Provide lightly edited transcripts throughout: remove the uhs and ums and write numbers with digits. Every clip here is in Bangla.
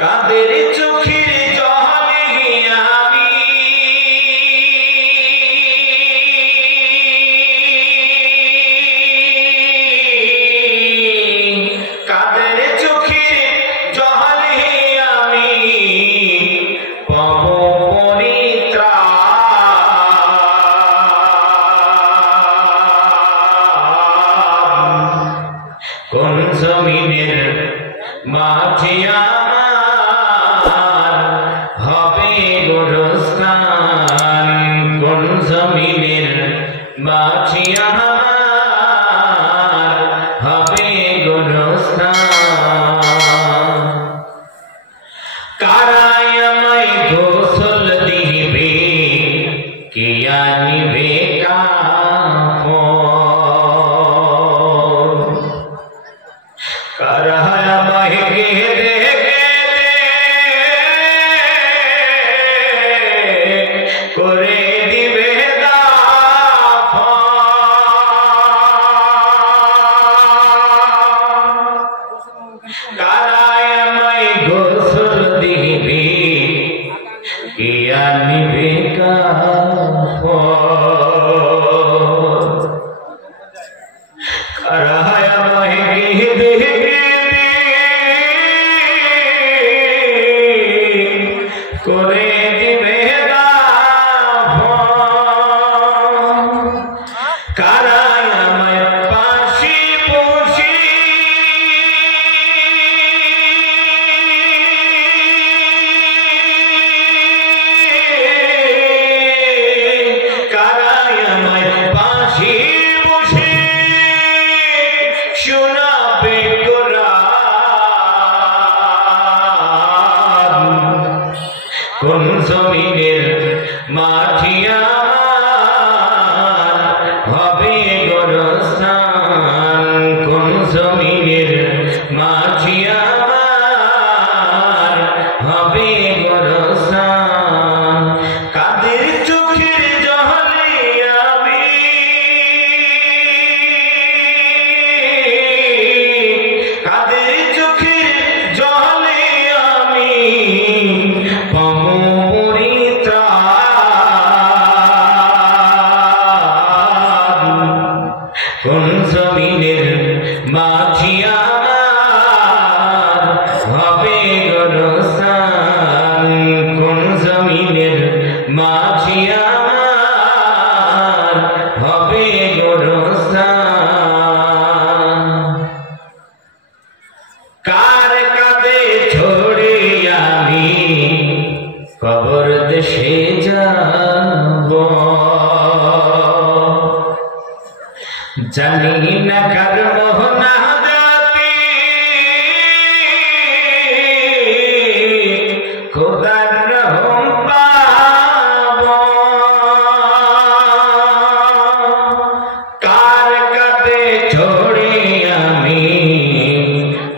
কাদের চোখের জলে আমি কাদের চোখের জলে আমি পাব পরিত্রাণ কোন জমিনের মাঝে আমার হবে গোরস্থান কোন জমিনের মাঝে আমার হবে গোরস্থান কারায় আমায় গোসল দিবে কে আনিবে কাফন কারায় আমায় কেঁদে করে দিবে কারায় আমায় গোসল দিবে কে আনিবে কাফন কারায় আমায় কেঁদে করে দিবে কারায় আমায় পাশে বসে কারায় আমায় পাশে বসে শোনাবে কোরআন কোন জমিনের মাঝে আমার হবে গোরস্থান কোন জমিনের মাঝে আমার হবে গোরস্থান কাদের চোখের জলে আমি কাদের চোখের জলে আমি পাব পরিত্রাণ কোন জমিনের মাঝে আমার হবে গোরস্থান কোন জমিনের মাঝে আমার হবে গোরস্থান কার কাঁধে ছড়ে আমি কবর দেশে যাব জানি না কার মোহনা জাতি খোদার রহম পাব কার কাঁধে ছড়ে আমি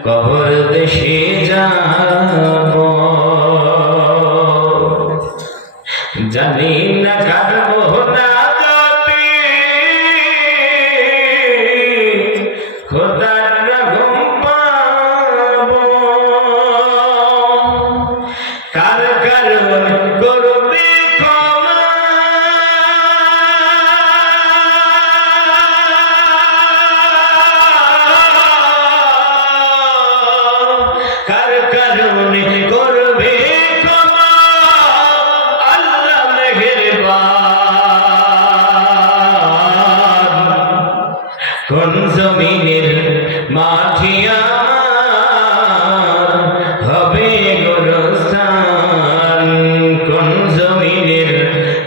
কবর দেশে যাব জানি না কার মোহনা জাতি খোদার রহম পাব কার কারণ করবে ক্ষমা কার কারণে করবে ক্ষমা আল্লাহ মেহেরবান কোন জমিনের মাঝে আমার হবে গোরস্থান কোন জমিনের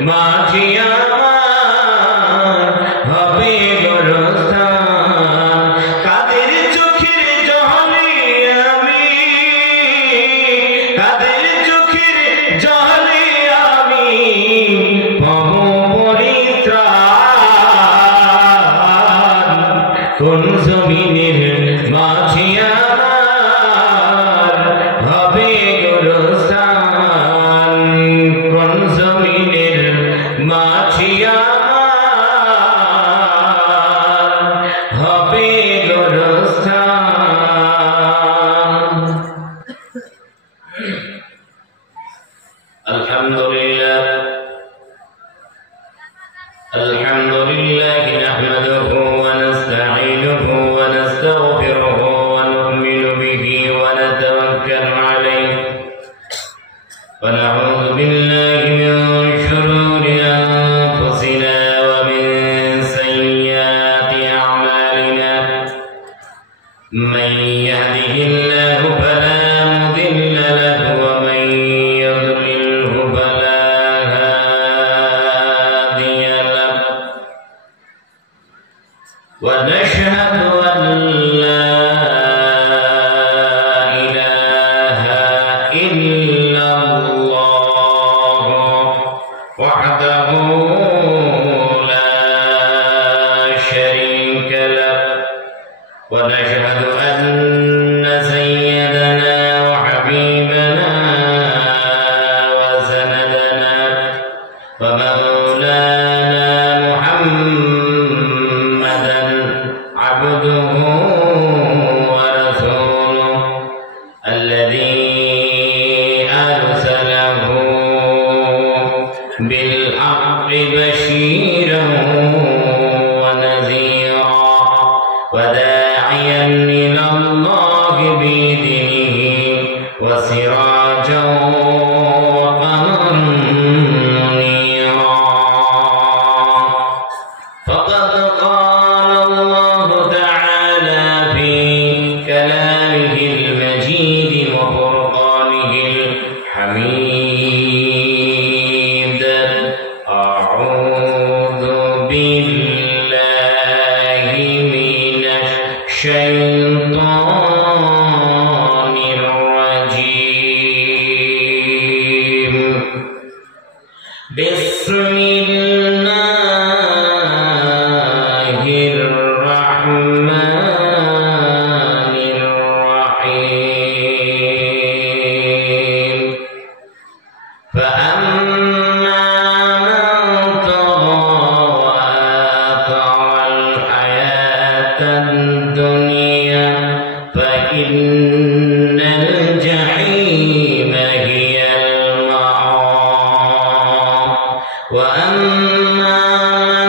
মাঝে আমার হবে গোরস্থান কাদের চোখের জলে আমি Alhamdulillah nahmaduhu wa nasta'inuhu wa nastaghfiruhu wa nu'minu bihi wa natawakkalu alayhi wa na'udzu billahi min shururi anfusina wa min sayyiati a'malina man yahdihillahu fala mudilla lahu wa man yudlilhu fala hadiya lahu wa nashhadu an la ilaha illa Allah wahdahu la sharika lahu ونشهد أن سيدنا وحبيبنا وسندنا ومولانا محمدا عبده ورسوله الذي أرسله بالحق بشيرا ونذيرا وداعيا إلى الله بإذنه وسراجا وقمرا منيرا فقد قال الله تعالى في كلامه المجيد وفرقانه الحميد أعوذ بالله من الشيطان الرجيم بسم الله الرحمن الرحيم فأما من طغى وآثر الحياة الدنيا فإن الجحيم هي المأوى وأما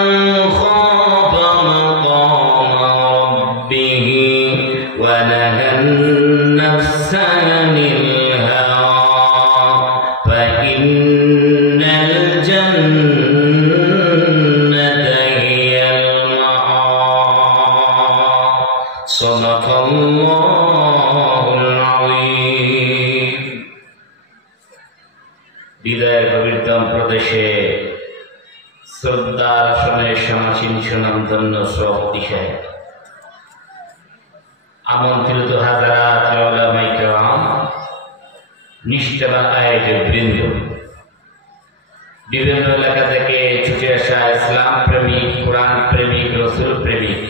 من خاف مقام ربه ونهى النفس عن الهوى فإن الجنة هي المأوى صدق الله العظيم বিদায় কবিরতম প্রদেশে শ্রদ্ধার আসনে সমাসীন সুনামধন্য সভাপতি সাহেব, আমন্ত্রিত হাজারাত উলামায়ে কেরাম, নিষ্ঠাবান আয়োজক বৃন্দ, বিভিন্ন এলাকা থেকে ছুটে আসা ইসলাম প্রেমিক, কোরআন প্রেমিক, রসুল প্রেমিক,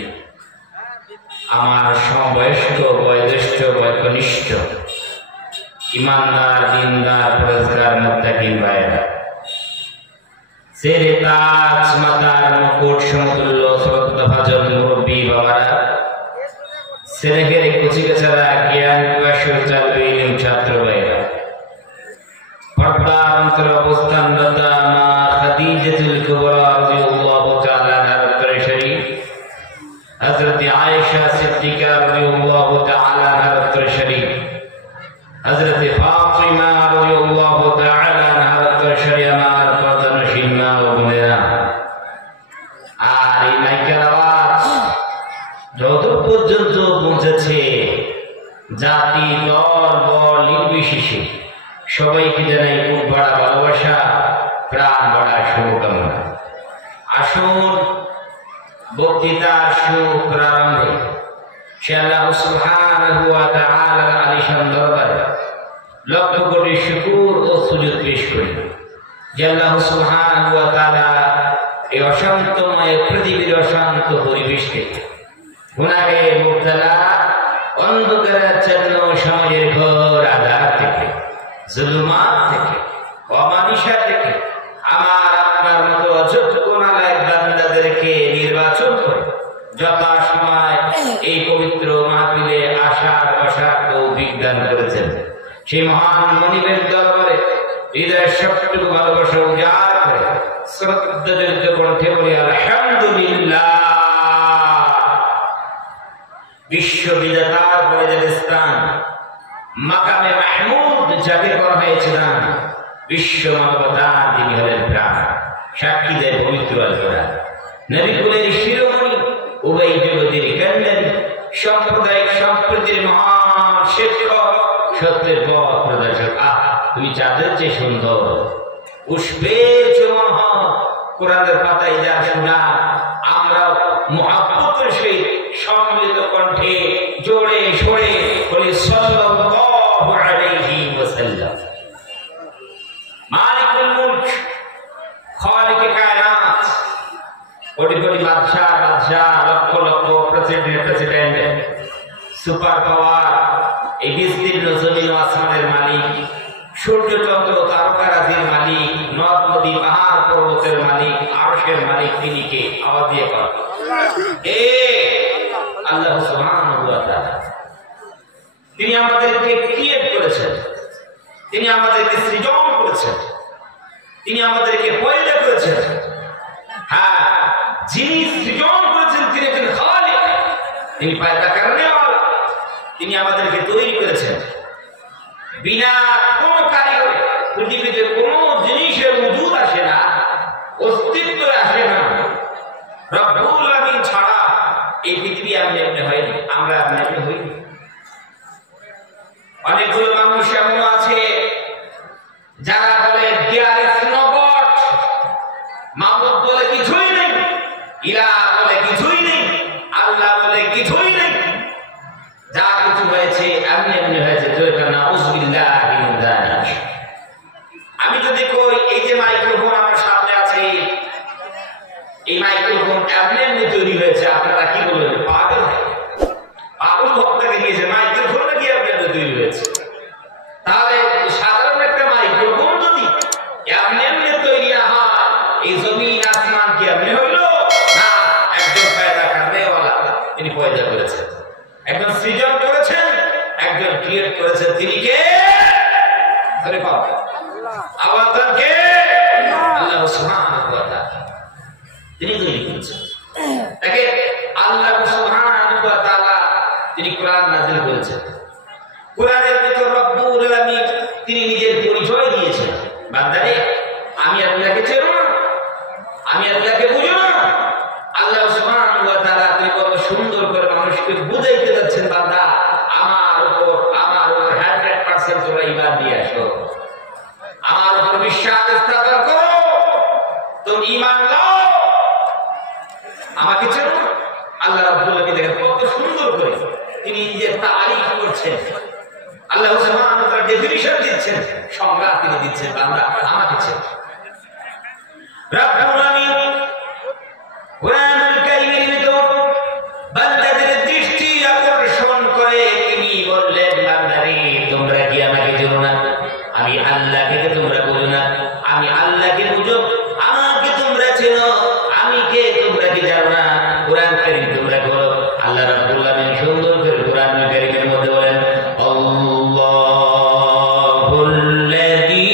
আমার সমবয়স্ক, বয়োজ্যেষ্ঠ, বয়কনিষ্ঠ, ইমানদার, দিনদার, পরেজগার, মুত্তাকিন ভাইয়েরা, সেরে তাজ মাতার মুকুট সমতুল্য শ্রদ্ধাভাজন মুরব্বী বাবারা, ছেলেদের কচি বেচারা, জ্ঞান পিপাসু ইলম ছাত্র ভাইয়েরা, পর্দার অন্তরে অবস্থানরত মা খাদিজাতুল কুবরা রাদিয়াল্লাহু তাআলা আনহার উত্তরে শরীফ, হযরত আয়েশা সিদ্দিকা রাদিয়াল্লাহু তাআলা আনহার উত্তরে শরীফ, হযরত ফাতিমা রাদিয়াল্লাহু তাআলা আনহার উত্তরে শরীফ, আমার পর্দানশীল মা ও বোনেরা, আর এই মাইকের আওয়াজ যত পর্যন্ত পৌঁছেছে, জাতি, দল, বল নির্বিশেষে সবাইকে জানাই খুব বড় ভালোবাসা, প্রাণ ভরা শুভকামনা। আসুন বক্তৃতার সুপ্রারম্ভে সে আল্লাহ সুবহানাহু ওয়া তাআলার আলিশান দরবারে লক্ষ কোটি শুকর ও সুজুদ পেশ করি যে আল্লাহ সুবহানাহু ওয়া তাআলা এই অশান্তময় পৃথিবীর অশান্ত পরিবেশ থেকে, গুনাহে মুবতালা অন্ধকারাচ্ছন্ন সমাজের ঘোর আঁধার থেকে, জুলুমাত থেকে, অমানিসা থেকে আমার আপনার মতো অযোগ্য নালায়েক বান্দাদেরকে নির্বাচন করে যথাসময় এই পবিত্র মাহফিলে আসার বসার তৌফিক দান করেছেন। সেই মহান মনিবের দরবারে হৃদয়ের সবটুকু ভালোবাসা উজাড় করে শ্রদ্ধাজড়িত কণ্ঠে বলি আলহামদুলিল্লাহ। বিশ্ববিদাতার পয়দার স্থান মাকামে মাহমুদ যাকে করা হয়েছিল, বিশ্ব মানবতার যিনি হলেন প্রাণ, সাক্ষী দেয় পবিত্র আল কোরআন। নবীকুলের শিরোমণি, উভয় জগতের কান্ডারি, সাম্প্রদায়িক সম্প্রীতির মহান শিক্ষক, সত্যের পথ প্রদর্শক। তুমি চাঁদের চেয়ে সুন্দর, পুষ্পের চেয়ে মনোহর। কোরআনের পাতায় যা শোনা আমরা মুহাব্বতের সহিত সম্মিলিত কণ্ঠে জোরে সোরে বলি সাল্লাল্লাহু আলাইহি ওয়াসাল্লাম। মালিকুল মুলক, খালিকে কায়নাত, কোটি কোটি বাদশাহ, lakh lakh president, super power, এই বিস্তীর্ণ জমিন আসমানের মালিক, সূর্য চন্দ্র তারকারাজির মালিক, নদ নদী পাহাড় পর্বতের মালিক, আরশের মালিক, তিনি কে? আওয়াজ দিয়ে কর, আল্লাহ সুবহানাহু ওয়া তাআলা। তিনি আমাদেরকে ক্রিয়েট করেছেন, তিনি আমাদেরকে সৃজন করেছেন, তিনি আমাদেরকে পয়দা করেছেন। হ্যাঁ, যিনি সৃজন করেছেন তিনি একজন খালিক, তিনি পয়দা করনে ওয়ালা, তিনি আমাদেরকে তৈরি করেছেন। বিনা কোন কারিগরে পৃথিবীতে কোন জিনিসের ওজুদ আসে না, অস্তিত্ব আসে না। রব্বুল আলামিন ছাড়া এই পৃথিবী এমনি এমনি হয়নি, আমরা এমনি এমনি হইনি। অনেকগুলো মানুষ এমন আছে যারা বলে দেয়ার ইজ নো গড, মাবুদ বলে কিছুই নেই, ইলাহ বলে কিছুই নেই, আল্লাহ বলে কিছুই নেই। যা কিছু হয়েছে এমনি এমনি হয়েছে। নাউযুবিল্লাহি মিন যালিক। আমি যদি কই এই যে মাইক্রোফোন আমার সামনে আছে, এই মাইক্রোফোন এমনি এমনি তৈরি হয়েছে, আপনারা কি বলবেন? পাগল, পাগল ভক্তকে দিয়েছে মাইক্রোফোন নাকি এমনি এমনি তৈরি হয়েছে? তাহলে সাধারণ একটা মাইক্রোফোন যদি এমনি এমনি তৈরি না হয়, এই জমিন আসমান কি এমনি হইল? না, একজন পয়দা করনে ওয়ালা, তিনি পয়দা করেছেন, একজন সৃজন করেছেন, একজন ক্রিয়েট করেছেন। তিনি কে? ধরে পাও আওয়াজ দেন, কে? আল্লাহ সুবহানাহু ওয়া তাআলা। তিনি তৈরি করেছেন। তাকে আল্লাহ সুবহানাহু ওয়া তাআলা তিনি কোরআন নাযিল করেছেন। কোরআনের ভিতর রব্বুল আলামিন তিনি নিজের পরিচয় দিয়েছেন। বান্দারে, আমি আল্লাহকে চেনো না, আমি আল্লাহকে বুঝো না। আল্লাহ সুবহানাহু ওয়া তাআলা তিনি কত সুন্দর করে মানুষকে বুঝাইতে যাচ্ছেন, বান্দা আমার উপর 100% তোমরা ঈমান দিয়ে আসো, আমার উপর বিশ্বাস স্থাপন করো, তুমি ঈমান লাও, আমাকে চেনো। আল্লাহ রাব্বুল আলামিন দেখেন কত সুন্দর করে তিনি নিজের তারিফ করছেন। আল্লাহ সুবহানাহু ওয়া তাআলা ডেফিনিশন দিচ্ছেন, সংজ্ঞা তিনি দিচ্ছেন, বান্দা আমাকে চেনো। রব্বুল আলামিন কোরআনুল কারীমের ভিতর বান্দাদের দৃষ্টি আকর্ষণ করে তিনি বললেন, বান্দারে তোমরা কি আমাকে চেনো না? আমি আল্লাহকে তোমরা বুঝো না, আমি আল্লাহকে বুঝো, আমাকে তোমরা চেনো, আমি কে তোমরা কি জানো না? কোরআন কারীম তোমরা করো। আল্লাহ রাব্বুল আলামিন সুন্দর করে কোরআনুল কারীমের মধ্যে বলেন, আল্লাহুল্লাযী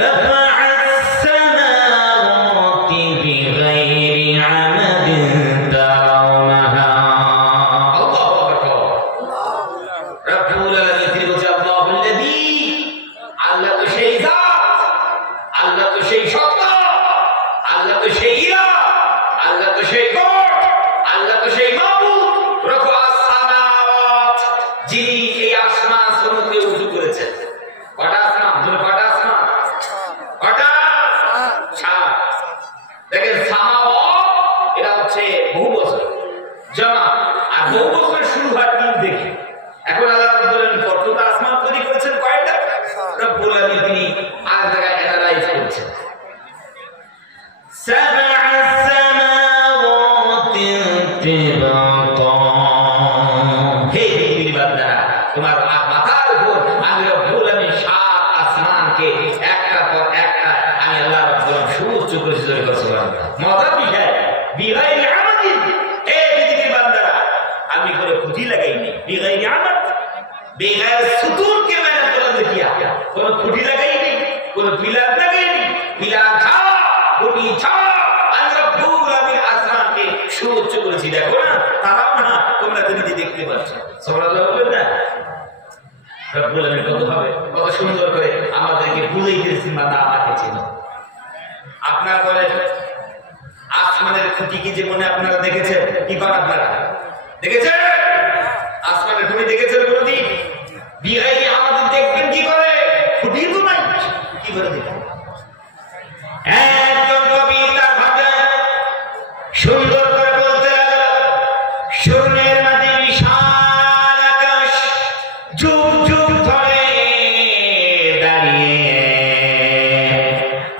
রাফা'আস সামাওয়াতি বিগাইরি আমাদিন তারাওনাহা। আল্লাহু আকবার। রব্বুল আলামিন তিনি বলেন, আল্লাহুল্লাযী, আল্লাহ তো সেই জাত কোনো খুঁটি লাগাইনি, কোনো পিলার লাগাইনি, পিলার ছাড়া খুঁটি ছাড়া আমি রব্বুল আলামিন আসমানকে সুউচ্চ করেছি। দেখো না, তারাও না, তোমরা তুমি দেখতে পাচ্ছ। সুবহানাল্লাহ বলবেন না? রব্বুল আলামিন কত সুন্দর করে আমাদেরকে বুঝাইতেছেন, বান্দা আমাকে চেনো। আপনারা বলেন আসমানের খুঁটি কি জীবনে আপনারা দেখেছেন? কি করেন আপনারা? দেখেছেন আসমানের খুঁটি? দেখেছেন কোনদিন? বিগাইনি আমাদের দেখবেন কি করে? খুঁটি তো নাই, কি করে দেখবেন? একজন কবি তার ভাষায় সুন্দর করে বলতে লাগলো, শূন্যের মাঝে বিশাল আকাশ যুগ যুগ ধরে দাঁড়িয়ে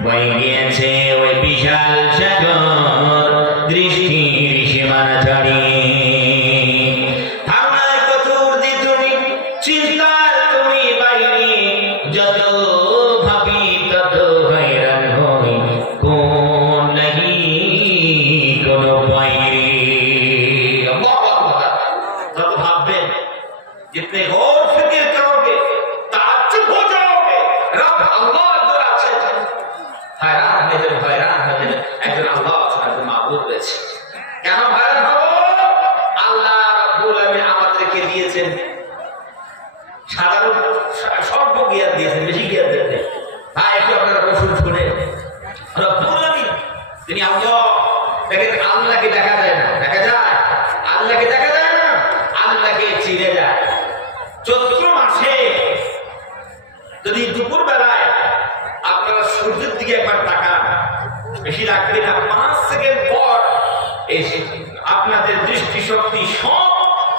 বয়ে গিয়েছে ওই বিশাল সাগর দৃষ্টির সীমানা ছাড়িয়ে। ধারণার কঠোর দিয়ে তুমি, চিন্তার তুমি বাইরে, যত ভাবি তত হয়রান হই, কোন নাহি কোন বাইরে। যত ভাববেন, जितने गौर फिक्र करोगे ताज्जुब हो जाओगे, रब अल्लाह जो আছে हैरान হয়ে যাবেন। একজন আল্লাহ একজন মাবুদ রয়েছে। কেন हैरान হব? আল্লাহ রাব্বুল আলামিন আমাদেরকে দিয়েছেন সাধারণ স্বল্প জ্ঞান দিয়েছেন, বেশি জ্ঞান দেন নাই। ভাই একটু আপনারা শুনে রব্বুল আলামিন তিনি আল্লাহ। দেখেন আল্লাহকে দেখা যায় না, দেখা যায়? আল্লাহকে দেখা যায় না, আল্লাহকে চিনে যায়। চৈত্র মাসে যদি দুপুর বেলায় আপনারা সূর্যের দিকে একবার তাকান, বেশি লাগবে না, 5 সেকেন্ড পর আপনাদের দৃষ্টি শক্তি সব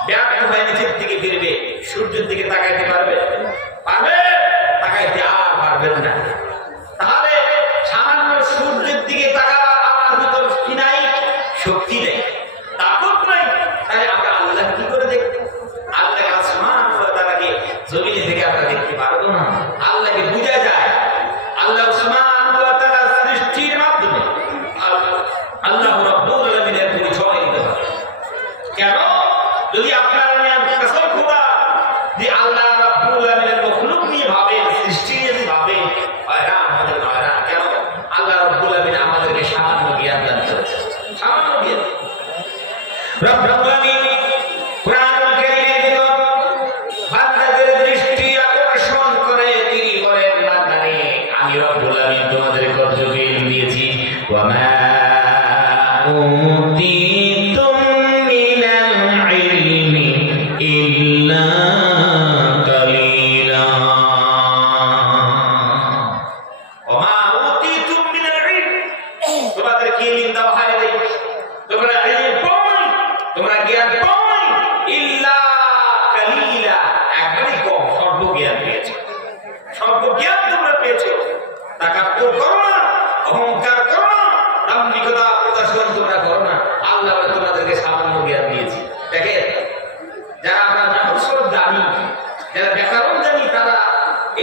ব্যাপ্ত হয়ে নিচের দিকে ফিরবে। সূর্যের দিকে তাকাইতে পারবে? তাকাইতে আর পারবেন না। তাহলে সামান্য সূর্যের দিকে তাকাবা আপনার ভিতর কি নাই? শক্তি নেই, তাকত নাই। তাহলে আমরা আল্লাহ কি করে দেখবো? আল্লাহকে আসমান তারাকে জমিনে থেকে আমরা দেখতে পারবো না। আল্লাহকে বোঝা যায় আল্লাহ আসমান তাআলার সৃষ্টির মাধ্যমে। আল্লাহ রাব্বুল আলামিনের পরিচয় দিতে হবে। কেন? যদি আপনারা কসম খোদা যে আল্লাহ রাব্বুল আলামিনের মখলুক নিয়ে ভাবেন, সৃষ্টি নিয়ে যদি ভাবেন, হয়রান হবেন। হয়রান কেন? আল্লাহ রাব্বুল আলামিন আমাদেরকে সামান্য জ্ঞান দান করেছেন, সামান্য জ্ঞান। রব্বুল আলামিন কুরআনুল কারীমের ভিতর বান্দাদের দৃষ্টি আকর্ষণ করে তিনি বলেন, বান্দারে আমি রব্বুল আলামিন তোমাদের কত জ্ঞান দিয়েছি। ওয়া মা উতিতুম মিনাল ইলমি ইল্লা কালিলা। ওয়া মা উতিতুম মিনাল ইলমি, তোমাদের কি ইলম দেওয়া হয় নাই? তোমরা ইলম পাও, তোমরা জ্ঞান পাও ইল্লা কালিলা, একবারই কম, স্বল্প জ্ঞান পেয়েছো। স্বল্প জ্ঞান তোমরা পেয়েছো। তাকাব্বুর করো না, অহংকার করো না, দাম্ভিকতা প্রদর্শন তোমরা করো না। আল্লাহ তোমাদেরকে সামান্য জ্ঞান দিয়েছি। দেখেন যারা আমরা নাহসর জানি, যারা ব্যাকরণ জানি, তারা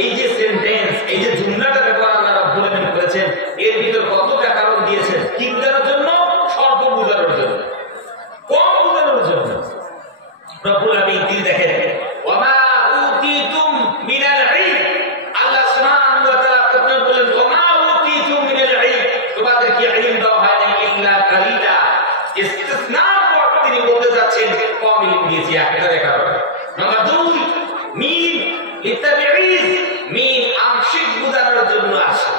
এই যে সেন্টেন্স, এই যে জুমলাটা ব্যবহার আল্লাহ রাব্বুল আলামিন করেছেন, এর ভিতর কত ব্যাকরণ দিয়েছেন? কি বোঝানোর জন্য? স্বল্প বোঝানোর জন্য, কম বোঝানোর জন্য। রব্বুল আলামিন তিনি দেখেন ওয়া মা উতিতুম মিনাল ইলম, আল্লাহ সুবহানাহু ওয়া তাআলা প্রথমে বলেন ওয়া মা উতিতুম মিনাল ইলম, তোমাদেরকে ইলম দেওয়া হয় না ইল্লা কালিলা। ইসতিসনা পর তিনি বলতে যাচ্ছেন কম ইলম দিয়েছি, একটা কারণে। নাম্বার 2 মিন লিতাবিঈজ, মিন আংশিক বোঝানোর জন্য আসে।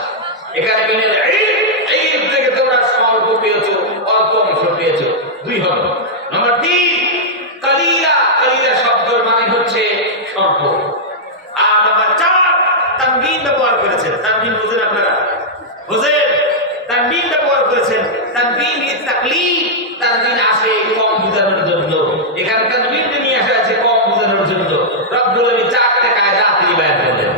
এখানে মিনাল ইলম, ইলম থেকে তোমরা স্বল্প পেয়েছো, অল্প অংশ পেয়েছো, 2 হবে। নাম্বার 3 কালিলা, কালিলা শব্দের মানে হচ্ছে স্বল্প। আর নাম্বার 4 তানবিন ব্যবহার করেছেন। তানবিন বুঝেন আপনারা? বুঝেন? তানবিন ব্যবহার করেছেন। তানবিন লিতাকলিদ, তানবিন আসে কম বোঝানোর জন্য। এখানে তানবিন নিয়ে আসা আছে কম বোঝানোর জন্য। রব্বুল আলামিন 4টা কায়দা তিনি বয়ান করলেন।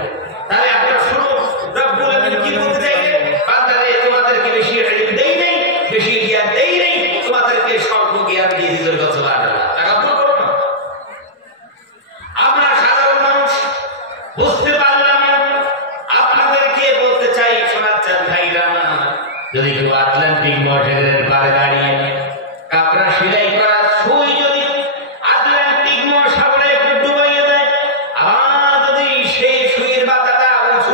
তাহলে আপনারা শুনুন রব্বুল আলামিন কি বলতে চাইলেন? বান্দারে তোমাদেরকে বেশি ইলম দেই নাই, বেশি জ্ঞান দেই নাই, তোমাদেরকে স্বল্প জ্ঞান দিয়ে দিলেন। সুবহানাল্লাহ। তাকাব্বুর করো না। আমরা সাধারণ মানুষ বুঝতে পারলাম না। আপনাদেরকে বলতে চাই শোনাচ্ছেন ভাইরা, যদি কেউ আটলান্টিক মহাসাগরের পাড়ে দাঁড়িয়ে কাপড়া সেলাই করা সুই যদি আটলান্টিক মহাসাগরে একটু ডুবাইয়ে দেয়, আবার যদি সেই সুইয়ের বাতাটা উঁচু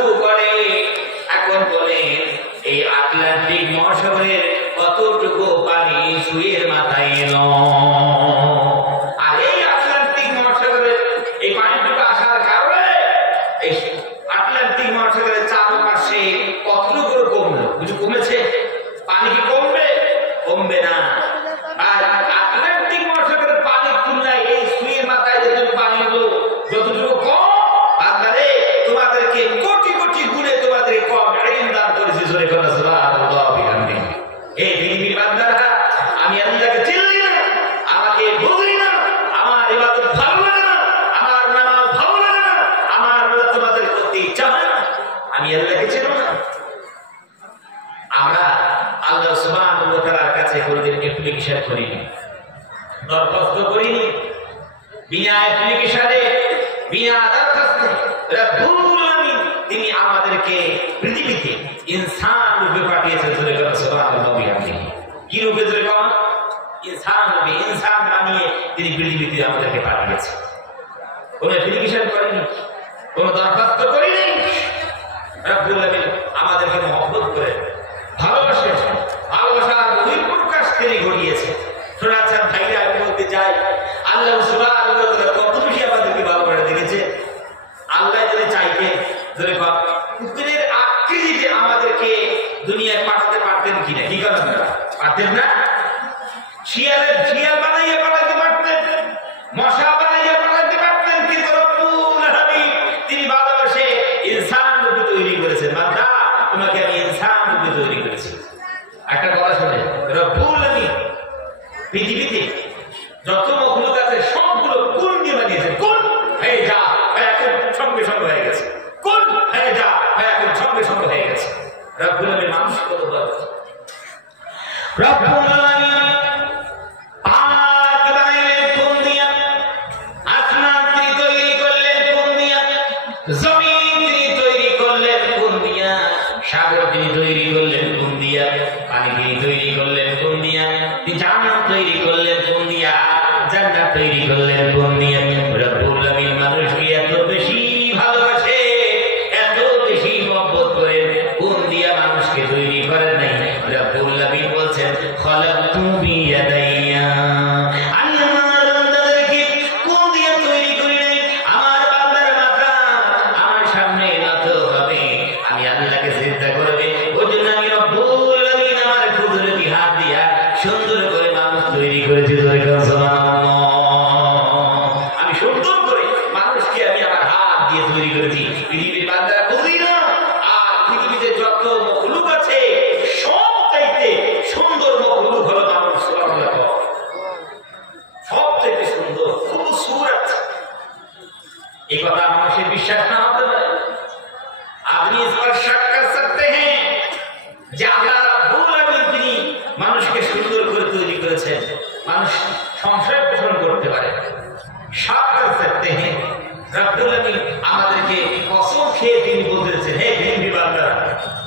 আটলান্টিক মহাসাগরের চারপাশে কতটুকু কমলো? কিছু কমেছে? পানি কি কমবে? কমবে না। আর আটলান্টিক মহাসাগরের পানির তুলনায় এই সুইয়ের মাথায় যেটুকু পানি হলো যতটুকু কম, বান্দারে তোমাদেরকে কোটি কোটি গুণে তোমাদের কম ইলম দান করেছে। জোরে বলো সুবহানাল্লাহ বিহামদিহি। এই পৃথিবীর বান্দারা, আমি আল্লাহকে চিনি না, আমাকে বুঝি না, আমার ইবাদত ভালো লাগে না, আমার নামাজ ভালো লাগে না, আমার তোমাদের করতে ইচ্ছা হয় না, আমি আল্লাহকে চিনি না। আমরা আল্লাহ সুবহানাহু ওয়া তাআলার কাছে কোনদিন অ্যাপ্লিকেশন করিনি, দরখাস্ত করিনি। বিনা অ্যাপ্লিকেশনে, বিনা দরখাস্তে রব্বুল আলামিন তিনি আমাদেরকে পৃথিবীতে ইনসান রূপে পাঠিয়েছেন। সুবহানাল্লাহ বিহামদিহি। কি রূপে? ইনসান রূপে, ইনসান বানিয়ে তিনি পৃথিবীতে আমাদেরকে পাঠিয়েছেন। কোন অ্যাপ্লিকেশন করিনি, কোন দরখাস্ত করিনি। রব্বুল আলামিন আমাদেরকে মহব্বত করে ভালোবাসেন, ভালোবাসার বহিঃপ্রকাশ তিনি ঘটিয়েছেন। শোনাচ্ছেন ভাইরা, আমি বলতে চাই, আল্লাহ সুবহানাহু ওয়া তাআলা কত বেশি আমাদেরকে ভালোবাসা দেখেছে। আল্লাহ যদি চাইতেন, যদি কুকুরের আকৃতিতে আমাদেরকে দুনিয়ায় পাঠাতে পারতেন কিনা? কি করেন না? পারতেন না। শিয়াল বানাইয়ে পাঠাতে পারতেন, মশা বানাইয়ে পাঠাতে পারতেন, কিন্তু রব্বুল আলামিন তিনি ভালোবাসে ইনসান রূপে তৈরি করেছেন। বান্দা, তোমাকে আমি ইনসান রূপে তৈরি করেছি। একটা কথা শুনে, রব্বুল আলামিন পৃথিবীতে যত মখলুক আছে সবগুলো কোন দিয়ে বানিয়েছেন? কোন হয়ে যা, এখন সঙ্গে সঙ্গে হয়ে গেছে। কোন হয়ে যা, এখন সঙ্গে সঙ্গে হয়ে গেছে। রব্বুল আলামিন মানুষ কত বড়। রব্বুল আলামিন পাক বানাইলেন কোন দিয়া? আসমান তিনি তৈরি করলেন কোন দিয়া? জমিন তিনি তৈরি করলেন কোন দিয়া? সাগর তিনি তৈরি করলেন কোন দিয়া? পানি তিনি তৈরি করলেন কোন দিয়া? তিনি জান্নাত তৈরি করলেন কোন দিয়া? জান্নাত তৈরি করলেন কোন দিয়া? রব্বুল আলামিন মানুষকে এত বেশি ভালোবাসে, এত বেশি মহব্বত করেন, কোন দিয়া মানুষকে তৈরি করেন নাই? রব্বুল আলামিন বলছেন, খালাকতু বিয়াদাইয়া। আমি আমার বান্দাদেরকে কোন দিয়া তৈরি করি নাই? আমার বান্দার মাথা আমার সামনে নত হবে, আমি আল্লাহকে সিজদা করবে। ওই জন্য আমি রব্বুল আলামিন আমার কুদরতি হাত দিয়া সুন্দর করে মানুষ তৈরি করেছি। আমি সুন্দর করে মানুষকে আমি আমার হাত দিয়ে তৈরি করেছি। পৃথিবীর বান্দারা বুঝি না, আর পৃথিবীতে যত মখলুক আছে সব চাইতে সুন্দর মখলুক হলো মানুষ। সব চাইতে সুন্দর, খুব সুরাত। এই কথা মানুষের বিশ্বাস না হতে পারে। আপনি इस पर शक कर सकते हैं যে আল্লাহ রাব্বুল আলামিন তিনি মানুষকে সুন্দর করে তৈরি করেছেন। মানুষ সংশয় পোষণ করতে পারে। शक कर सकते हैं রব্বুল আলামিন আমাদেরকে কসম খেয়ে তিনি বলতেছেন, হে পৃথিবীর বান্দারা,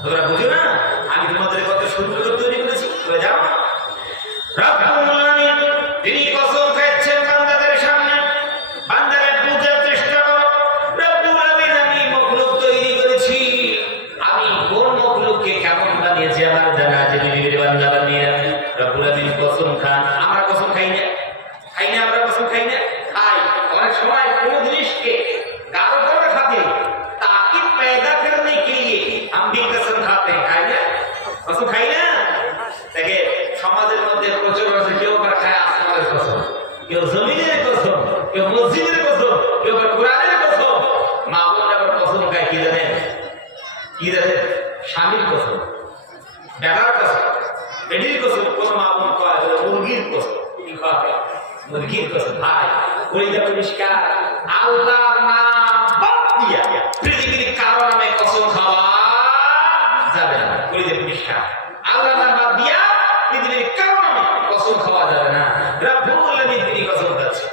তোমরা বুঝো না আমি তোমাদের কত সুন্দর করে তৈরি করেছি? তোমরা জানো না? রব্বুল আলামিন তিনি কসম খাচ্ছেন বান্দাদের সামনে। বান্দারা বুঝার চেষ্টা করো, রব্বুল আলামিন আমি মখলুক তৈরি করেছি। আমি কোন মখলুককে কেমন বানিয়েছি আমার জানা আছে। পৃথিবীর বান্দা বানিয়ে রব্বুল আলামিন কসম খান। আমরা কসম খাই না? খাই না? আমরা কসম খাই না? খাই। অনেক সময় কোন জিনিসকে গাঢ় করে খাতে ताकीद पैदा करने के लिए हम भी कसम खाते हैं। खाई ना? कसम खाई ना? দেখে সমাজের মধ্যে প্রচুর আছে, কেউ আবার খায় আসমানের কসম, কেউ জমিনের কসম, কেউ মসজিদের কসম, কেউ কোরআনের কসম। মা বোন আবার কসম খায় কি জানেন? কি জানেন? স্বামীর কসম, বেটার কসম, বেটির কসম। কোন মা বোন কয় মুরগির কসম। কি কয়? মুরগির কসম। ভাই কলিজা পরিষ্কার, আল্লাহর নাম বাদ দিয়া পৃথিবীর কারো নামে কসম খাওয়া যাবে না। কলিজা পরিষ্কার, আল্লাহর নাম বাদ দিয়া পৃথিবীর কারো নামে কসম খাওয়া যাবে না। রব্বুল আলামিন তিনি কসম খাচ্ছেন।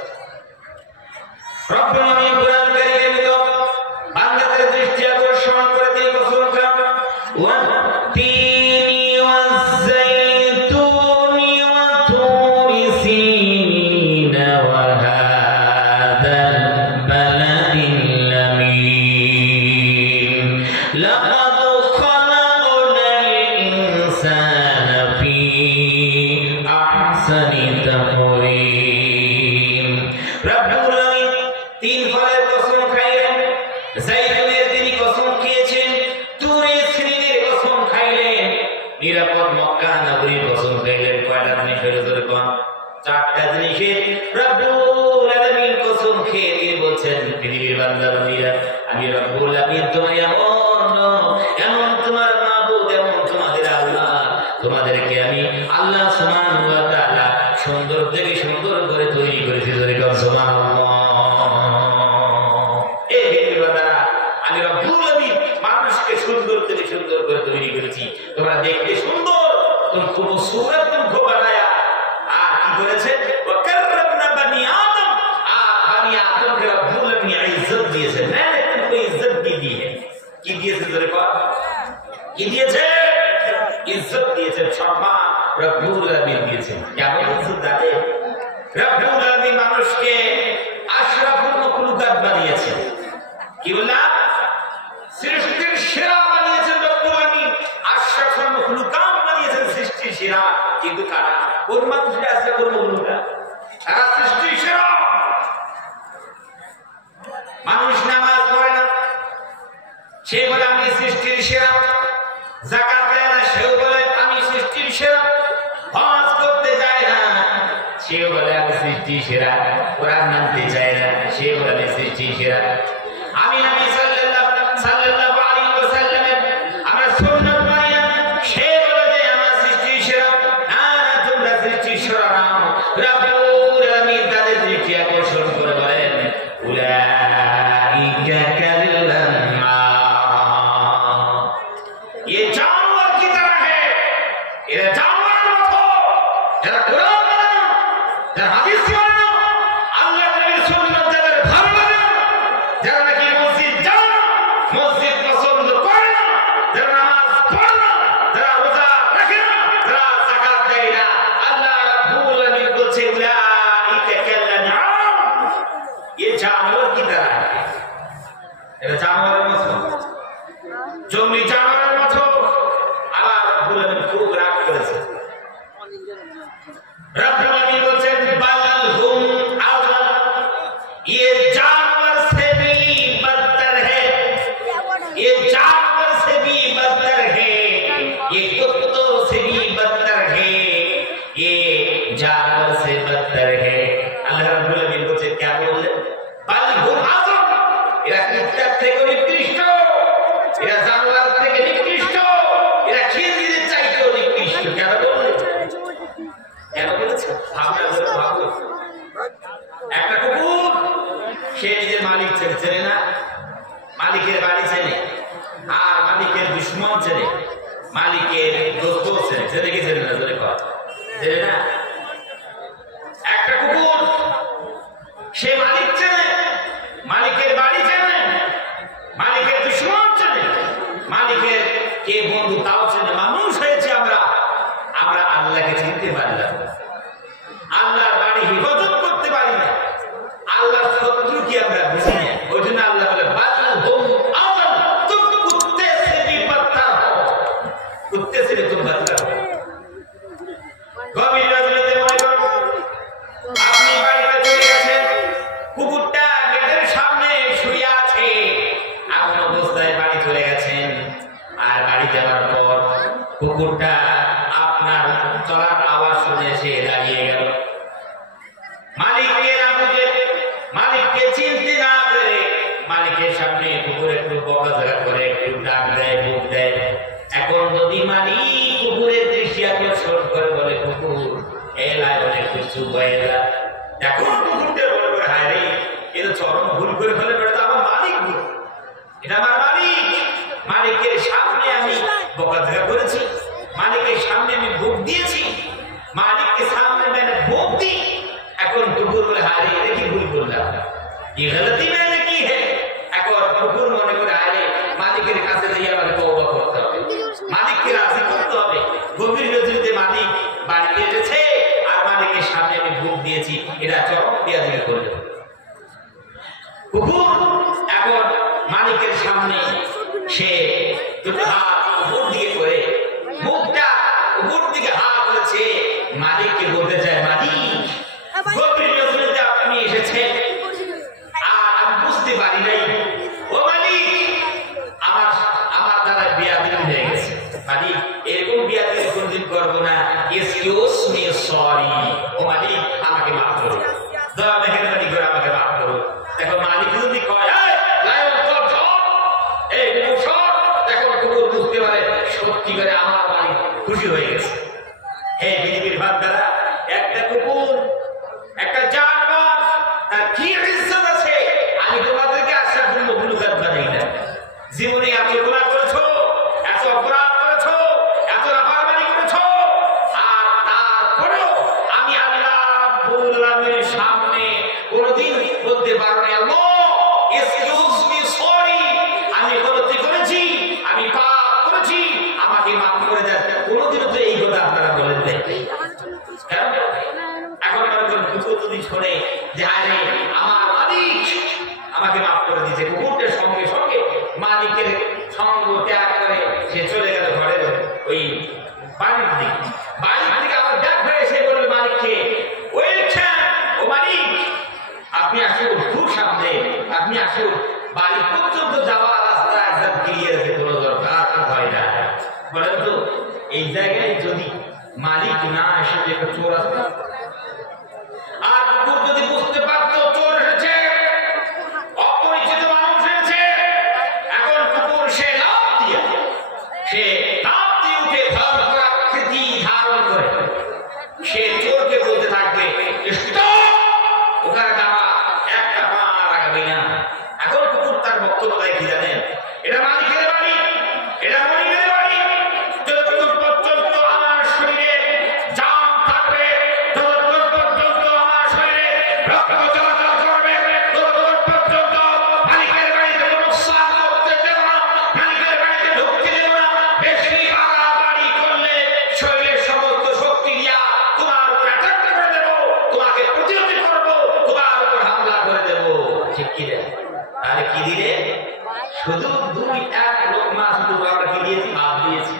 রব্বুল আলামিন কুরআন কারীমে তো বান্দাদের দৃষ্টি আকর্ষণ করে তিনি কসম খান, ওয়া তিনি ওয়াজ-যাইতুনি ওয়া তুরি সিনিনা ওয়া হাদাল বালাদিল আমিন। লাকাদ খালাকনাল ইনসানা ফি আহসানি তাকওয়িম। রব্বুল আলামিন তিন ফলের কসম খাইলেন। যাইতুনের তিনি কসম খেয়েছেন, সুন্দর করে তৈরি করেছি, তোমরা দেখতে সুন্দর, তোমরা খুব সুন্দর মুখ বানায়া আর কি করেছে ওয়াকাররামনা বানি আদম, আর বানি আদমকে রব্বুল আলামিন ইজ্জত দিয়েছে। मैंने तुमको इज्जत दी है। কি দিয়েছে তোরে কর, কি দিয়েছে? ইজ্জত দিয়েছে, সম্মান রব্বুল আলামিন দিয়েছে। কেমন ইজ্জত দেয় রব্বুল আলামিন? মানুষকে আশরাফুল মাখলুকাত বানিয়েছে। কি বললাম? সৃষ্টির সেরা বানিয়েছেন রব্বুল আলামিন, আশরাফুল মাখলুকাত বানিয়েছেন, সৃষ্টির সেরা। কিন্তু কারা? কোন মানুষরা আশরাফুল মাখলুকাত? তারা সৃষ্টির সেরা। মানুষ নামাজ পড়ে না, সে বলে আমি সৃষ্টির সেরা। যাকাত দেয় না, সেও বলে আমি সৃষ্টির সেরা। হজ করতে যায় না, সে বলে আমি সৃষ্টির সেরা। কোরআন মানতে চায় না, সে বলে আমি সৃষ্টির সেরা। আমি নবী সাল্লাল্লাহু আলাইহি ওয়াসাল্লামের আমরা সুন্নাত মানি না, সে বলে যে আমার সৃষ্টির সেরা। না না, তোমরা সৃষ্টির সেরা না। রব্বুল আলামিন তাদের দৃষ্টি আকর্ষণ করে বলেন উলাইকা কাল্লামা, ये जानवर की तरह है, ये जानवर मत हो। जरा कुरान मानो, जरा हदीस मानो, अल्लाह नबी सुन्नत जरा भाव मानो, जरा नाকি মসজিদ যাও, মসজিদ পছন্দ করে না, जरा নামাজ পড়ো না, जरा রোজা রাখে না, जरा যাকাত দেয় না। আল্লাহ রাব্বুল আলামিন বলছে উলাইকা কাল্লানআম, ये जानवर की तरह है। এটা জানোয়ারের মতো, জঙ্গলি জানোয়ারের মতো। আবার রব্বুল আলামিন খুব রাগ করেছে। রব্বুল আলামিন বলেন বাল হুম আযল, ये जानवर से भी बदतर है, ये जानवर से भी बदतर है, ये कुत्तों से भी बदतर है, ये जानवर से बदतर है। আল্লাহ রাব্বুল আলামিন বলেন, क्या বললেন? বাল হুম আযল, এরা কুত্তার থেকে নিকৃষ্ট, এরা জানোয়ার থেকে নিকৃষ্ট, এরা খিজিরের চাইতেও নিকৃষ্ট। কেন বললেন? কেন বলেছেন? ভাবো। একটা কুকুর, সে নিজের মালিক চেনে না, মালিকের বাড়ি চেনে, আর মালিকের দুশমন চেনে, মালিকের দোস্ত চেনে কি চেনে না? চেনে না। একটা কুকুর, সে মালিক চেনে, মালিকের বাড়ি চেনে, মালিকের দুশমন চেনে, মালিকের কে বন্ধু তাও চেনে। মানুষ হয়েছে আমরা আল্লাহকে চিনতে পারি না, আল্লাহর বাড়ি হিফাজত করতে পারি না, আল্লাহর শত্রু কি আমরা বুঝি না। ওই জন্য আল্লাহ বলে বাল হুম আযল, তুম কুত্তে সে ভি বদতর হো, কুত্তে সে ভি তুম বদতর হো। গভীর রাতে মনে করো আপনি বাড়িতে চলে গেছেন, কুকুরটা গেটের সামনে শুয়ে আছে, এমন অবস্থায় বাড়ি চলে গেছেন। আর বাড়ি যাওয়ার পর কুকুরটা আপনার চলার আওয়াজ শুনে সে দাঁড়িয়ে গেল। মালিককে না বুঝে, মালিককে চিনতে না পেরে মালিকের সামনে কুকুর একটু বকাঝকা করে, একটু ডাক দেয়, বুক দেয়। এখন যদি মালিক কুকুরের দৃষ্টি আকর্ষণ করে বলে কুকুর এলায় অনেক কিছু হয়ে যায়, এখন কুকুরটা বলবে হায় রে, এ তো চরম ভুল করে ফেলে, এটা আমার মালিক, এটা আমার মালিক। মালিকের সামনে আমি বকাঝকা করেছি, মালিকের সামনে আমি ভোগ দিয়েছি, মালিককে সামনে मैंने ভোগ दी। এখন কুকুর বলে হায় রে, এটা কি ভুল করলাম, ये गलती मैंने की है। এখন কুকুর মনে করে হায় রে, মালিকের কাছে গিয়ে আমাকে তওবা করতে হবে, মালিককে রাজি করতে হবে। গভীর রাতে মালিক বাড়িতে এসেছে আর মালিকের সামনে আমি ভোগ দিয়েছি, এটা চরম বেয়াদবি করলাম। কুকুর এখন মালিকের সামনে সে দুটো হাত উপর দিকে করে, মুখটা উপর দিকে হাত করেছে, মালিককে বলতে চায় মালিক গভীর রাতে আপনি এসেছেন আর আমি বুঝতে পারি নাই, ও মালিক আমার দ্বারা বেয়াদবি হয়ে গেছে, মালিক এরকম বেয়াদবি কোনদিন করবো না, এক্সকিউজ মি, সরি, ও মালিক আমাকে মাফ করো, দয়া মেহেরবানি করে আমাকে মাফ করো। দেখো মালিক যদি কয় বুঝতে পারে সত্যি করে আমার মালিক খুশি হয়ে গেছে। হে পৃথিবীর বান্দারা, একটা কুকুর, একটা জানোয়ার, তার কি ইজ্জত আছে? আমি তোমাদেরকে আশরাফুল মাখলুকাত বানাই না। জীবনে এত গুনাহ করেছো, এত সঙ্গ ত্যাগ করে সে চলে গেল ঘরের ওই বাড়ির দিকে। বাড়ির থেকে আবার ব্যাগ হয়ে এসে বলল মালিককে, ও মালিক, আপনি আসুন, খুব সামনে আপনি আসুন, বাড়ি পর্যন্ত যাওয়া রাস্তা একদম ক্লিয়ার আছে, কোনো দরকার হয় না। বলেন তো এই জায়গায় যদি মালিক না এসে একটা চোর আসবে, আর কুকুর যদি বুঝতে পারতো চোর এসেছে, অপরিচিত মানুষ এসেছে, এখন কুকুর সে লাফ দিয়ে উঠে আকৃতি ধারণ করে সে চোরকে বলতে থাকবে, ওখানে দাঁড়া, একটা পা রাখবে না। এখন কুকুর তার বক্তব্য দেয় কি জানেন, এটা মালিকের বাড়ি, এটা মনিকের বাড়ি, যতক্ষণ পর্যন্ত আমার শরীরে জান থাকবে, ততক্ষণ পর্যন্ত আমার শরীরে রক্ত চলাচল করবে, ততক্ষণ পর্যন্ত মালিকের বাড়িতে কোনো সাপ করতে দেব না, মালিকের বাড়িতে ঢুকতে দেব না। বেশি বাড়াবাড়ি করলে শরীরের সমস্ত শক্তি দিয়া তোমার উপর অ্যাটাক করে দেব, তোমাকে প্রতিহত করব, তোমার উপর হামলা করে দেব। ঠিক কি রে? আরে কি দিলে? শুধু দুই এক লোকমা, শুধু আমরা কি দিয়েছি? ভাব দিয়েছি।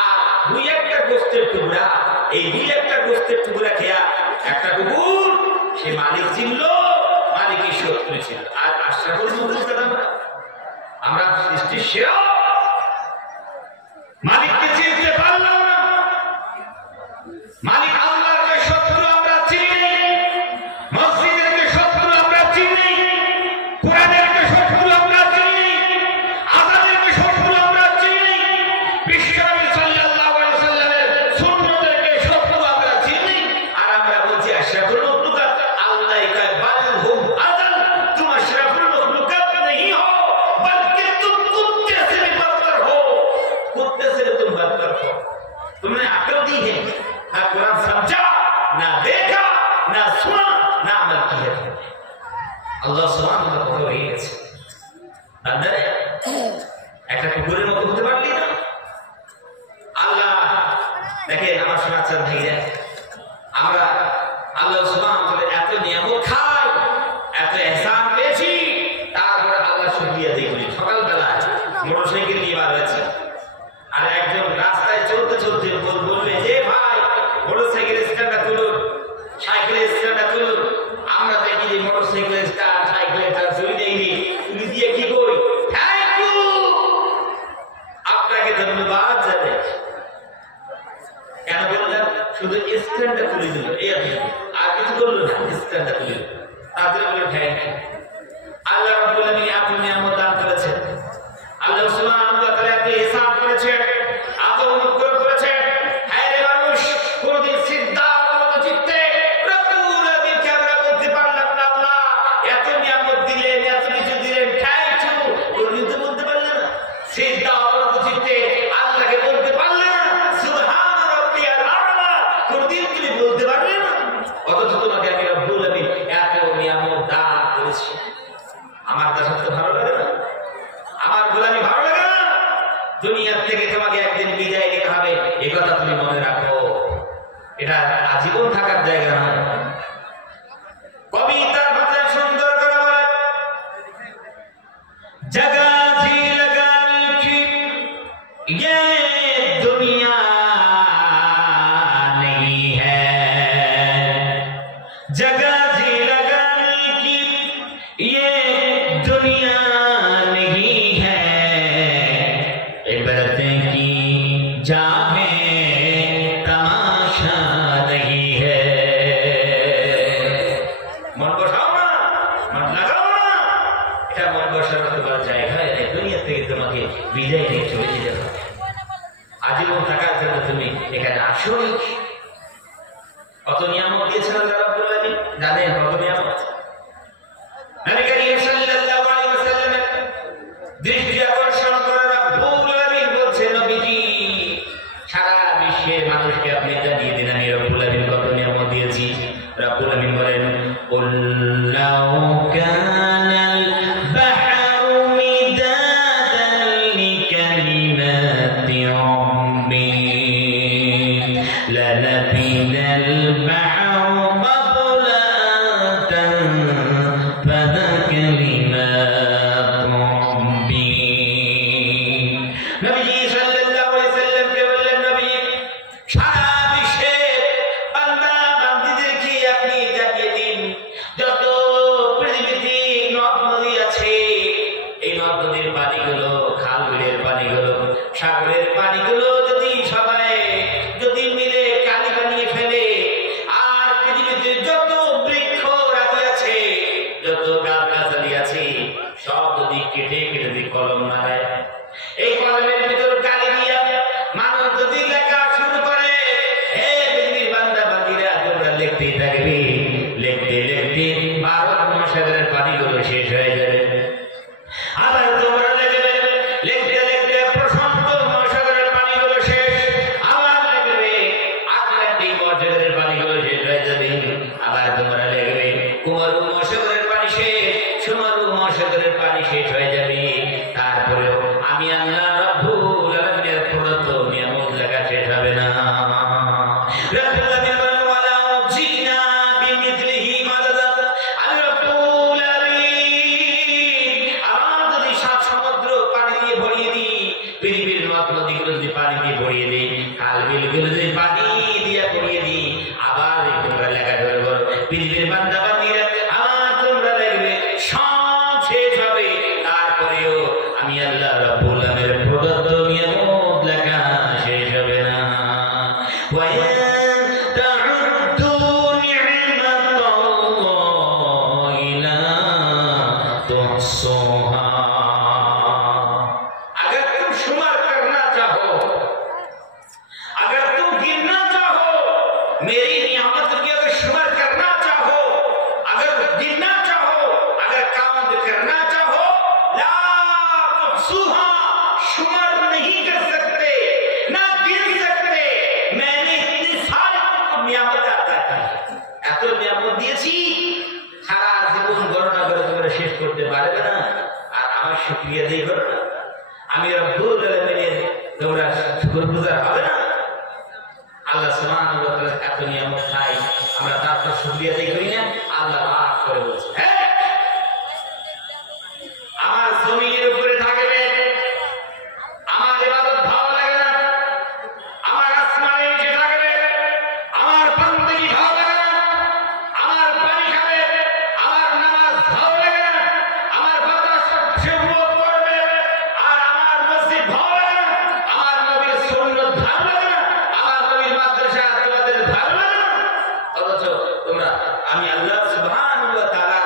আর দুই একটা গোস্তের টুকরা, এই দুই একটা গোস্তের টুকরা খেয়া একটা কুকুর সে মালিক চিনল, মালিকের শত্রু ছিল। আর আশা করি আমরা সৃষ্টির সেরা মালিককে চিনতে পারলাম না। মালিক আল্লাহকে শত্রু আমরা চিনি, মসজিদেরকে শত্রু আমরা চিনি, কোরআনেরকে শত্রু আমরা চিনি, আযানেরকে শত্রু আমরা চিনি, বিশ্বনবী সাল্লাল্লাহু আলাইহি ওয়াসাল্লামের সুন্নতকে শত্রু আমরা চিনি। আর আমরা বলছি আশরাফুল মাখলুকাত, আল্লাহ কা বাল হুম আযাল, তুম আশরাফুল মাখলুকাত नहीं हो, बल्कि तुम कुत्ते से भी बदतर हो, कुत्ते से तुम बदतर हो। तुमने अकल दी है, ना कुरान समझा, ना देखा, ना सुना, ना अमल किया। আল্লাহ সুবহানাহু ওয়া তাআলা হয়ে গেছে বান্দারে, একটা কুকুরের মতো হতে পারলি না? আল্লাহ দেখেন আমার শোনাচ্ছেন ভাইরা, আমরা আল্লাহ সুবহানাহু ওয়া তাআলা এত নিয়ামত খাই, এত ইহসান পেয়েছি, তারপরে আল্লাহ শুকরিয়া দেই বলি। সকালবেলা মোটরসাইকেল নিয়ে বার হয়েছে, আর একজন রাস্তায় চলতে চলতে বলবে যে ভাই মোটরসাইকেলের স্ট্যান্ডটা তুলুন, সাইকেলের স্ট্যান্ডটা তুলুন। আমরা দেখি যে মোটরসাইকেলের স্ট্যান্ড, সাইকেলের স্ট্যান্ড তুলে দেয়নি, তুলে দিয়ে কি করি? থ্যাংক ইউ, আপনাকে ধন্যবাদ জানাই। কেন বললাম? শুধু স্ট্যান্ডটা তুলে দিল, আর কিছু বললো না, স্ট্যান্ডটা তুলে দিল, তাদের বলে থ্যাংক ইউ। আল্লাহ রাব্বুল আলামিন আপনি নিয়ামত দান করেছেন, আল্লাহ সুবহানাহু ওয়া তাআলা আপনি ইহসান করেছেন, এত অনুগ্রহ করেছেন। হ্যাঁ রে মানুষ, কোনদিন সিদ্ধা অবনত চিত্তে রব্বুল আলামিনকে আমরা বলতে পারলাম না আল্লাহ এত নিয়ামত দিলেন, এত কিছু দিলেন, থ্যাংক ইউ, কোনদিন তো বলতে পারলেন না। সিদ্ধা অবনত চিত্তে আল্লাহকে বলতে পারলেন না সুবহান রাব্বিয়াল আ'লা, কোনদিন তুমি বলতে পারলে না। অথচ তোমাকে আমি রব্বুল আলামিন এত নিয়ামত দান করেছি। আমার দাসত্ব ভালো লাগে না? আমার গোলামি ভালো লাগে না? দুনিয়া থেকে তোমাকে একদিন বিদায় নিতে হবে, এই কথা তুমি মনে রাখো। এটা আজীবন থাকার জায়গা নয়। কবিতার ভাষায় সুন্দর করে বলে, জগা জি লাগানি কি ये दुनिया नहीं है, जगह जी लगाने की ये दुनिया नहीं है, इबरतें की जामे तमाशा नहीं है। मन बसाओ ना, मन लगाओ ना, এটা মন বসার মতো বলা জায়গা। এই দুনিয়া থেকে তোমাকে বিদায় নিয়ে চলে যেতে হবে। আজীবন থাকার জন্য তুমি এখানে আসো। কত নিয়ামত দিয়েছেন আল্লাহ রাব্বুল আলামিন, জানেন কত নিয়ামত? নবী করিম সাল্লাল্লাহু আলাইহি ওয়াসাল্লামের দৃষ্টি আকর্ষণ করে রাব্বুল আলামিন বলছে, নবীজি সারা বিশ্বের মানুষকে আপনি জানিয়ে দিন আমি রাব্বুল আলামিন কত নিয়ামত দিয়েছি। রাব্বুল আলামিন বলেন, কুল লাউ কানাল বাহরু মিদাদান লিকালিমাতি রাব্বি লানাফিদাল বাহরু ক্বাবলা আন তানফাযা কালিমাতু রাব্বি। নবীজি সাল্লাল্লাহু আলাইহি সাল্লামকে বললেন, নবী সারা বিশ্বে বান্দা বান্দীদেরকে আপনি জানিয়ে দিন, যত পৃথিবীতে নদ নদী আছে, এই নদ নদীর পানিগুলো, খাল বিলের পানিগুলো, সাগরের পানিগুলো যদি সবাই যদি মিলে কালি বানিয়ে ফেলে, আর পৃথিবীতে যত বৃক্ষ রাজি আছে, যত গাছগাছালি আছে, সব যদি কেটে কেটে যদি কলম বানায়, এই কলমের ভিতর কালি দিয়া মানুষ যদি লেখা শুরু করে, হে পৃথিবীর বান্দা বান্দীরা তোমরা লিখতেই থাকবে, লিখতে লিখতে ভারত মহাসাগরের পানিগুলো শেষ হয়ে যাবে। আবার তোমরা লিখবে, লিখতে লিখতে প্রশান্ত মহাসাগরের পানিগুলো শেষ, আবার লিখবে আটলান্টিক মহাসাগরের পানিগুলো শেষ হয়ে যাবে। আবার তোমরা লিখবে কুমার মহাসাগরের পানি শেষ, সুমারু মহাসাগরের পানি শেষ হয়ে যাবে। তারপরেও আমি আল্লাহ রাব্বুল আলামিনের প্রদত্ত নিয়ামত লেখা শেষ হবে না। রাব্বুল আলামিন বলেন, ওয়ালা জিনা বিমিথলিহি মাদাদা। আমি রাব্বুল আলামিন আমার যদি সাত সমুদ্র পানি দিয়ে ভরিয়ে দিই, পৃথিবীর নদ নদীগুলো যদি পানি দিয়ে ভরিয়ে দিই, খাল বিলগুলো যদি পানি দিয়ে ভরিয়ে দিই, আবার তোমরা লেখা শুরু করো, পৃথিবীর বান্দা বান্দীরা আমার তোমরা লিখবে, সব শেষ হবে। তারপরেও আমি আল্লাহ রাব্বুল আলামিনের প্রদত্ত নিয়ামত লেখা শেষ হবে না। ওয়া ইন তাউদ্দু নি'মাতাল্লাহি লা তুহসুহা। अगर तुम शुमार करना चाहो, अगर तुम गिनना चाहो, मेरी नियामत की अगर शुमार करना चाहो, अगर गिनना चाहो, अगर काउंट करना चाहो, ला तुहसूहा, शुमार नहीं कर सकते, ना गिन सकते। मैंने इतनी सारी नियामत आता है, এত নিয়ামত দিয়েছি, সারা জীবন গণনা করে তোমরা শেষ করতে পারবে না। আর আমার শুকরিয়া দিয়ে করো না, আমি রব্বুল আলামিনের তোমরা শুকরগুজার হবে না। আল্লাহ সুবহানাহু ওয়া তাআলা এত নিয়ামত নাই, আমরা তার তো শুকরিয়া দিয়ে করি না। আল্লাহ পাক করে বলছে, হ্যাঁ আমার জমিনের উপরে থাকবে, আমার ইবাদত ভালো লাগে না, আমার আসমানে নিচে থাকবে, আমার বندگی ভালো লাগে না, আমার পানি খাবে, আমার নামাজ ভালো লাগে না, আমার বাতাস শিবমত করবে, আর আমার মসজিদ ভালো লাগে না, আমার নবীর সুন্নাত ভালো লাগে না, আমার নবীর মাদ্রাসা তোমাদের ভালো লাগে না। অথচ তোমরা আমি আল্লাহ সুবহানাহু ওয়া তাআলা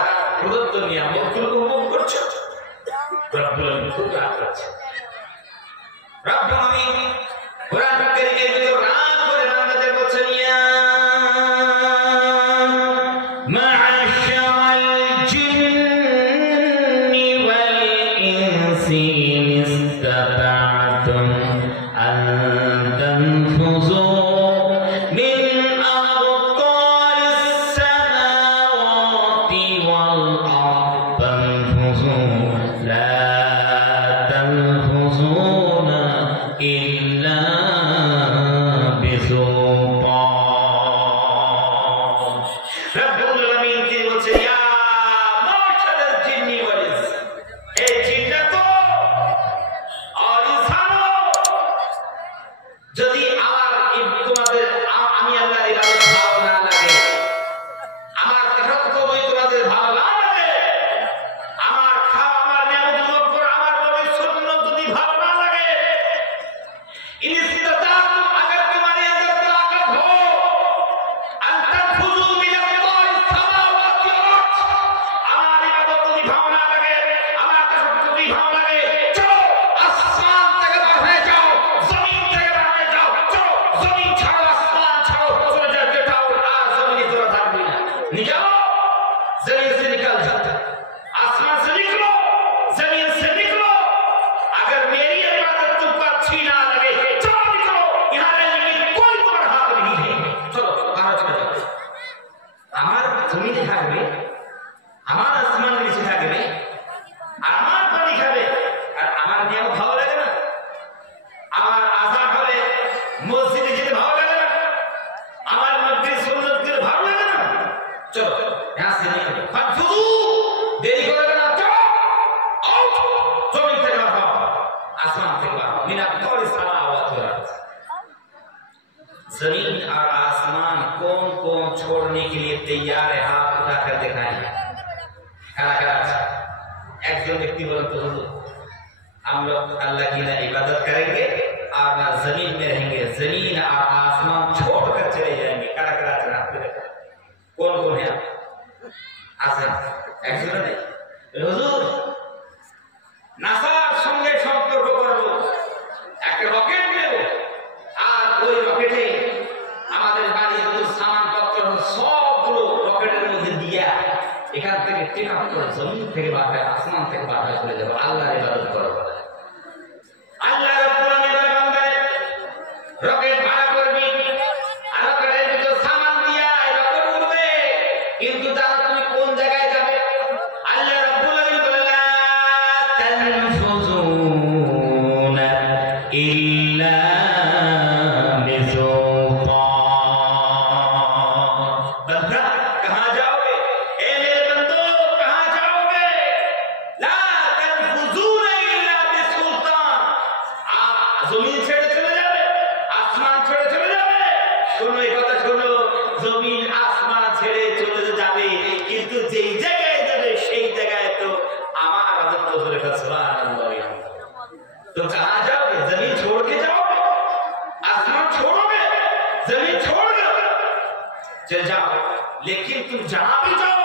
आसमान से बाहर मिना तौर समावत हो रहा। जमीन और आसमान कौन कौन छोड़ने के लिए तैयार है? हाथ उठाकर दिखाएंगे। एक जो व्यक्ति बोले तो हम लोग अल्लाह की ना इबादत करेंगे और ना जमीन में रहेंगे, जमीन और आसमान छोड़कर चले जाएंगे। कौन कौन है? आसान एक जो नहीं हुजूर नासार संगे সম্পর্ক করব, একটা রকেট নেব আর ওই রকেটে আমাদের বাড়ির যত সামানপত্র সবগুলো রকেটের মধ্যে দিয়া এখান থেকে টেক আপ করে জমিন থেকে বার হয়ে আসমান থেকে বার হয়ে চলে যাব। আল্লাহর ইবাদত করব। আল্লাহ রাব্বুল আলামিনের বান্দারে রকেট ভাড়া করবি আর রকেটের ভিতর সামান দিয়া রকেট উড়বে, কিন্তু জানো তুমি কোন জায়গায় যাবে? আল্লাহ রাব্বুল আলামিন বলেন তানফুজুনা ইল্লা चल जाओ, लेकिन तुम जहां भी जाओ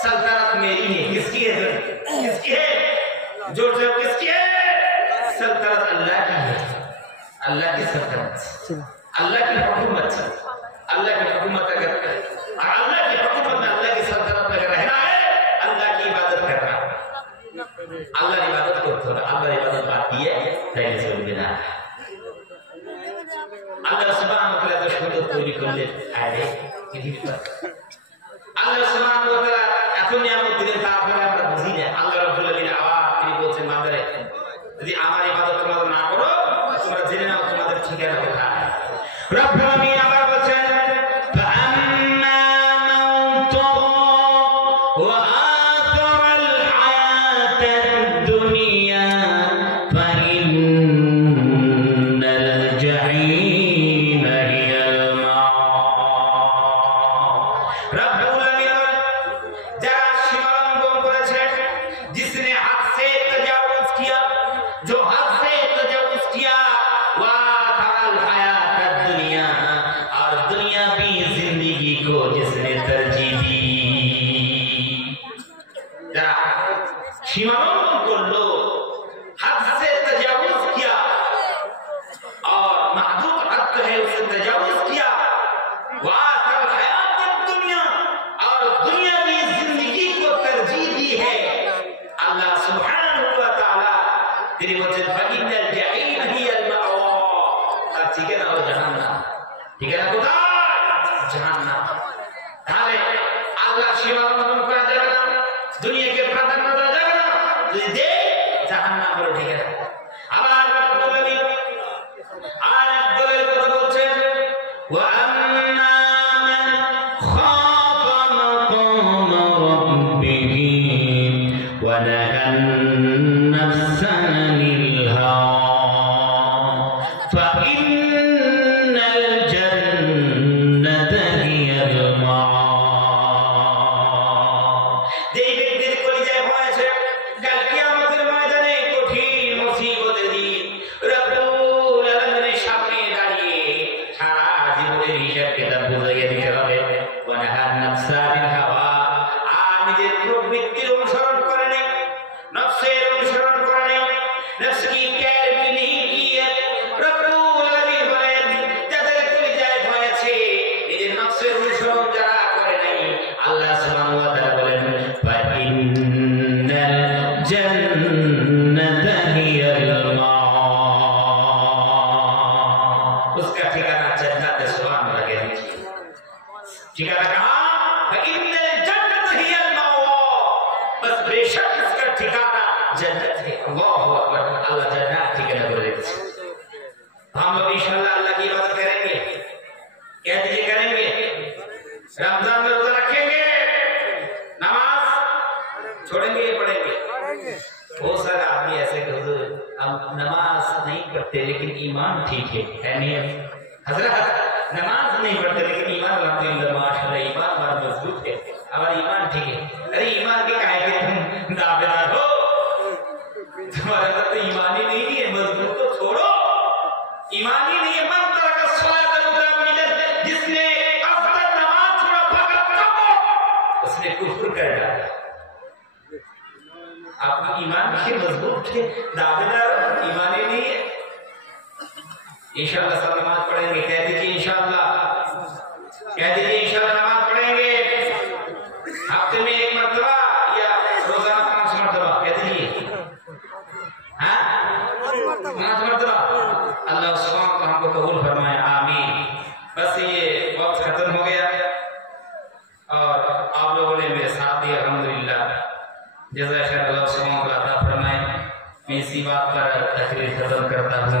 सल्तनत मेरी है। किसकी है? किसकी है? जोर से किसकी है? सल्तनत अल्लाह की है। अल्लाह की सल्तनत, अल्लाह की हुकूमत, अल्लाह की हुकूमत अगर अल्लाह की हुकूमत में अल्लाह की सल्तनत में रहना है, अल्लाह की इबादत करना, अल्लाह की इबादत करते हो। अल्लाह की इबादत बाकी है पहले से बिना अल्लाह सुब्हानाहु व तआला दुश्मन तैरी करले आए আল্লাহ সুবহানাহু ওয়া তাআলা এত নিয়ামত দিলেন, তারপরে আমরা বুঝি না। আল্লাহ রাব্বুল আলামিন আবার তিনি বলছেন বান্দারে যদি আমার ইবাদত তোমরা না করো তোমরা জেনে নাও তোমাদের ঠিকানা কোথায়। রব্বুল আলামিন আবার বলছেন ফাআম্মা মান তাগা ওয়া আতারাল হায়াতাদ দুনিয়া ফাইন্নাল জাহিম হিয়াল सीमालंघन करलो, हद से तजावुज किया और महदूद हद है उसे तजावुज किया। वाअतल हयात दुनिया और दुनिया की जिंदगी को तरजीह दी है। अल्लाह सुब्हानहु व तआला तेरी वजह फइन्नल जहीम हियल मावा, ठीक है ना? वो जहन्नम, ठीक है ना? कोথায়? जहन्नम। তাহলে আল্লাহ সীমালঙ্ঘন করা যাবে না, দুনিয়াকে প্রাধান্য দেওয়া যাবে না, যদি জাহান্নাম বলে, ঠিক আছে? আবার রব্বুল আলামিন আয়াত দলের কথা বলছেন ওয়া আম্মা মান খাফা মাকাম রাব্বিহি ওয়া নাহান নাফসা আনিল হাওয়া ফাইন্নাল জান্নাতা হিয়াল মাওয়া। उसका ठिकाना जन्नत है। सुभान अल्लाह कह दीजिए, ठिकाना कहां? फइन्नल जन्नत हियल मावा, बस बेशक इसका ठिकाना जन्नत है। अल्लाहु अकबर। अल्लाह जन्नत ठिकाना कर देते हैं। हम लोग इंशाअल्लाह अल्लाह की इबादत करेंगे, कह दीजिए करेंगे। रमजान में रोजा रखेंगे, नमाज छोड़ेंगे, पढ़ेंगे। बहुत सारे आदमी ऐसे कहते हैं हम नमाज नहीं पढ़ते लेकिन ईमान ठीक है नहीं हजरत? नमाज नहीं पढ़ते लेकिन ईमान अल्हम्दुलिल्लाह माशाल्लाह ईमान हमारा मजबूत है, हमारा ईमान ठीक है। अरे ईमान के काहे के तुम दावेदार हो? तुम्हारे अंदर तो ईमान ही नहीं है, मजबूत तो छोड़ो, ईमान ही नहीं है। मन तरक सलात मुतअम्मिदन, जिसने अफजल नमाज छोड़ा फकत कफर, उसने कुफ्र कर डाला। आपका ईमान के मजबूत थे, दावेदार ईमान ही नहीं है। इंशाअल्लाह सब नमाज पढ़ेंगे, कह दीजिए इंशाअल्लाह, कह दीजिए इंशाअल्लाह नमाज पढ़ेंगे हफ्ते में 1 मरतबा या रोजाना 5 मरतबा, कह दीजिए। हाँ 5 मरतबा। अल्लाह सुब्हानहू व तआला हमको कबूल फरमाए, आमीन। बस ये वक्त खत्म हो गया और आप लोगों ने मेरे साथ दिया, अल्हम्दुलिल्लाह। जज़ाकल्लाह सुब्हानहू व तआला फरमाए। मैं इसी बात पर तकरीर खत्म करता हूँ।